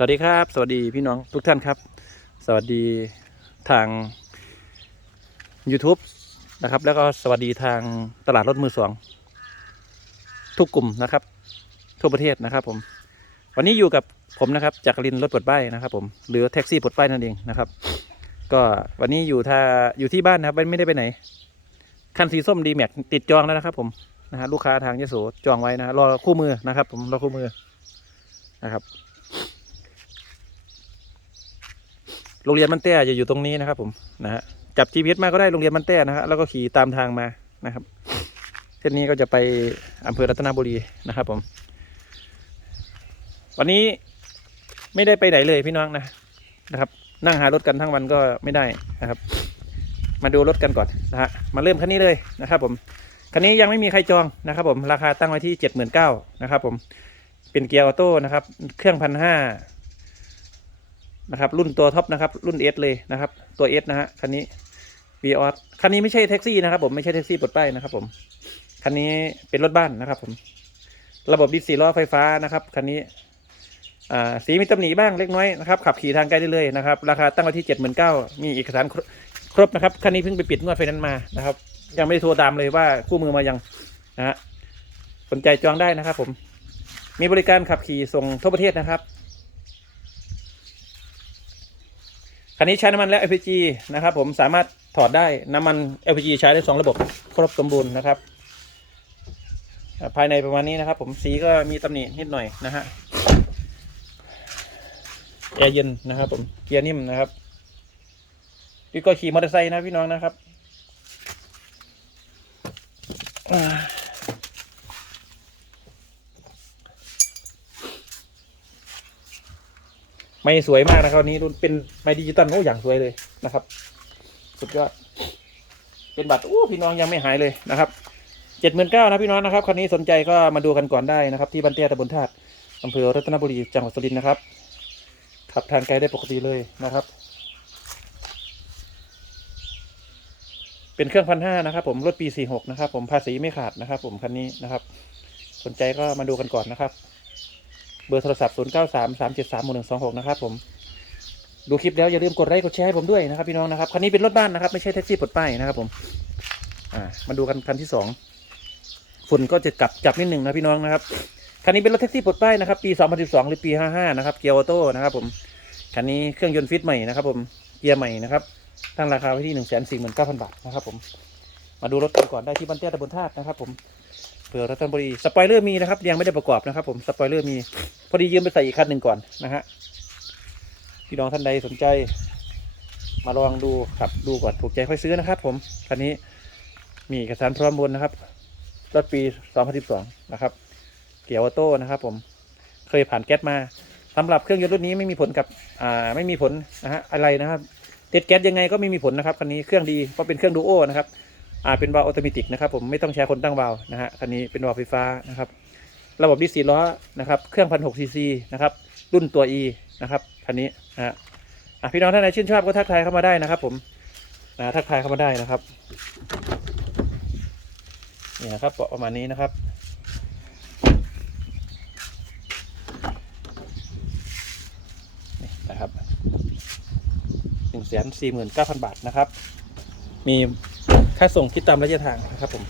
สวัสดีครับ สวัสดีพี่น้องทุกท่านครับ สวัสดีทาง YouTube นะครับ แล้วก็สวัสดีทางตลาดรถมือสองทุกกลุ่มนะครับ ทั่วประเทศนะครับผม วันนี้อยู่กับผมนะครับจักรินรถปลดป้ายนะครับ ผมหรือแท็กซี่ปลดป้ายนั่นเองนะครับ ก็วันนี้อยู่ท่าอยู่ที่บ้านนะครับไม่ได้ไปไหน คันสีส้มดีแม็กติดจองแล้วนะครับ ผมนะฮะลูกค้าทางยโสจองไว้นะฮะรอคู่มือนะครับ ผมรอคู่มือนะครับ โรงเรียนมันแต้จะอยู่ตรงนี้นะครับ ผมนะฮะจับ GPS มาก็ได้โรงเรียนมันแต้นะฮะแล้วก็ขี่ตามทางมานะครับ เส้นนี้ก็จะไปอำเภอรัตนบุรีนะครับ ผม วันนี้ไม่ได้ไปไหนเลยพี่น้องนะนะครับ นั่งหารถกันทั้งวันก็ไม่ได้นะครับ มาดูรถกันก่อนนะฮะมาเริ่มคันนี้เลยนะครับ ผมคันนี้ยังไม่มีใครจองนะครับ ผมราคาตั้งไว้ที่เจ็ดหมื่นเก้านะครับ ผมเป็นเกียร์ออโต้นะครับ เครื่องพันห้า นะครับรุ่นตัวท็อปนะครับรุ่นเอสเลยนะครับตัวเอสนะฮะคันนี้วีออสคันนี้ไม่ใช่แท็กซี่นะครับผมไม่ใช่แท็กซี่ปลดป้ายนะครับผมคันนี้เป็นรถบ้านนะครับผมระบบดิสสีล้อไฟฟ้านะครับคันนี้อ่าสีมีตำหนิบ้างเล็กน้อยนะครับขับขี่ทางไกลได้เลยนะครับราคาตั้งไว้ที่เจ็ดหมื่นเก้ามีเอกสารครครบนะครับคันนี้เพิ่งไปปิดงวดไฟนั้นมานะครับ ยังไม่ได้โทรตามเลยว่าคู่มือมายังนะฮะสนใจจองได้นะครับผมมีบริการขับขี่ส่งทั่วประเทศนะครับ คันนี้ใช้น้ำมัน และ LPG นะครับ ผมสามารถถอดได้น้ำมัน LPG ใช้ได้สองระบบครบสมบูรณ์นะครับ ภายในประมาณนี้นะครับ ผมสีก็มีตำหนินิดหน่อยนะฮะแอร์เย็นนะครับผมเกียร์นิ่มนะครับพี่ก็ขี่มอเตอร์ไซค์นะพี่น้องนะครับอ่า ไม่สวยมากนะครับนนี้ดูเป็นไม้ดิจิตอลโอ้อย่างสวยเลยนะครับ สุดยอดเป็นบัตรโอ้พี่น้องยังไม่หายเลยนะครับเจ็ดหมื่นเก้านะพี่น้องนะครับคันนี้สนใจก็มาดูกันก่อนได้นะครับที่บ้านเตียตำบลธาตุอำเภอรัตนบุรีจังหวัดสุรินทร์นะครับขับทางไกลได้ปกติเลยนะครับ เป็นเครื่องพันห้านะครับ ผมรถปีสี่หกนะครับ ผมภาษีไม่ขาดนะครับ ผมคันนี้นะครับ สนใจก็มาดูกันก่อนนะครับ เบอร์โทรศัพท์ 0 9 3 3 7 3 1 2 6 นะครับผม ดูคลิปแล้วอย่าลืมกดไลค์กดแชร์ให้ผมด้วยนะครับพี่น้องนะครับ คันนี้เป็นรถบ้านนะครับ ไม่ใช่แท็กซี่ปลดป้ายนะครับผม อ่า มาดูกันคันที่สองฝุ่นก็จะกลับจับนิดหนึ่งนะพี่น้องนะครับ คันนี้เป็นรถแท็กซี่ปลดป้ายนะครับปี 2012 หรือปี 55 นะครับ เกียร์ออโต้นะครับผม คันนี้เครื่องยนต์ฟิตใหม่นะครับผม เกียร์ใหม่นะครับ ตั้งราคาไว้ที่ 149,000 บาทนะครับผม มาดูรถกันก่อนได้ที่บ้านเตี้ยตำบลธาตุนะครับผม เผื่อรัตนบุรีสปอยเลอร์มีนะครับยังไม่ได้ประกอบนะครับ ผมสปอยเลอร์มี พอดียืมไปใส่อีกคันหนึ่งก่อนนะฮะพี่น้องท่านใดสนใจ มาลองดูขับดูก่อนถูกใจค่อยซื้อนะครับ ผมคันนี้มีเอกสารพร้อมบนนะครับรถปี 2012 นะครับ เกียร์ออโต้นะครับ ผมเคยผ่านแก๊สมาสำหรับเครื่องยนต์รุ่นนี้ไม่มีผลกับอ่าไม่มีผลนะฮะอะไรนะครับติดแก๊สยังไงก็ไม่มีผลนะครับคันนี้เครื่องดีเพราะเป็นเครื่องดูโอนะครับ อ่าเป็นวาล์วออโตเมติกนะครับผมไม่ต้องใช้คนตั้งวาล์วนะฮะคันนี้เป็นวาล์วไฟฟ้านะครับระบบดิสสีล้อนะครับเครื่องพันหกซีซีนะครับรุ่นตัว E นะครับคันนี้นะฮะอะพี่น้องท่านไหนชื่นชอบก็ทักทายเข้ามาได้นะครับ ผมนะทักทายเข้ามาได้นะครับนี่นะครับเบาะประมาณนี้นะครับนี่นะครับหนึ่งแสนสี่หมื่นเก้าพันบาทนะครับ มี ค่าส่งคิดตามระยะทางนะครับผม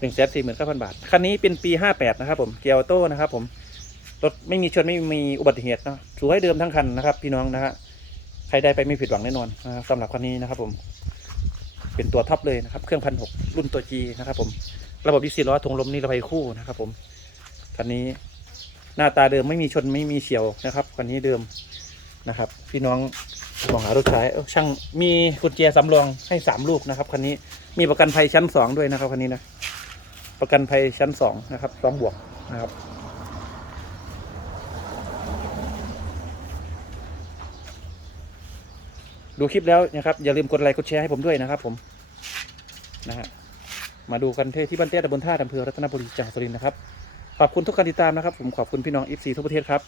หนึ่งแสนสี่หมื่นเก้าพันบาท คันนี้เป็นปีห้าแปดนะครับผมเกียร์ออโต้นะครับผมรถไม่มีชนไม่มีอุบัติเหตุนะสวยเดิมทั้งคันนะครับ พี่น้องนะฮะใครได้ไปไม่ผิดหวังแน่นอนนะครับสำหรับคันนี้นะครับ ผม เป็นตัวท็อปเลยนะครับ เครื่องพันหกรุ่นตัว G นะครับ ผม ระบบดิสซีล้อทงลมนิรภัยคู่นะครับ ผมคันนี้ น้าตาเดิมไม่มีชนไม่มีเฉียวนะครับคันนี้เดิมนะครับ พี่น้องมองหารถใช้ช่างมีกุญแจสำรองให้สามลูกนะครับคันนี้มีประกันภัยชั้นสองด้วยนะครับคันนี้นะประกันภัยชั้นสองนะครับสองบวกนะครับดูคลิปแล้วนะครับอย่าลืมกดไลค์กดแชร์ให้ผมด้วยนะครับผมนะฮะมาดูกันที่ที่บ้านเตี้ยตำบลท่าอำเภอรัตนบุรีจังหวัดสุรินทร์นะครับ ขอบคุณทุกการติดตามนะครับ ผมขอบคุณพี่น้องอีฟซีทุกประเทศครับ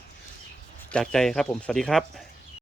จากใจครับผมสวัสดีครับ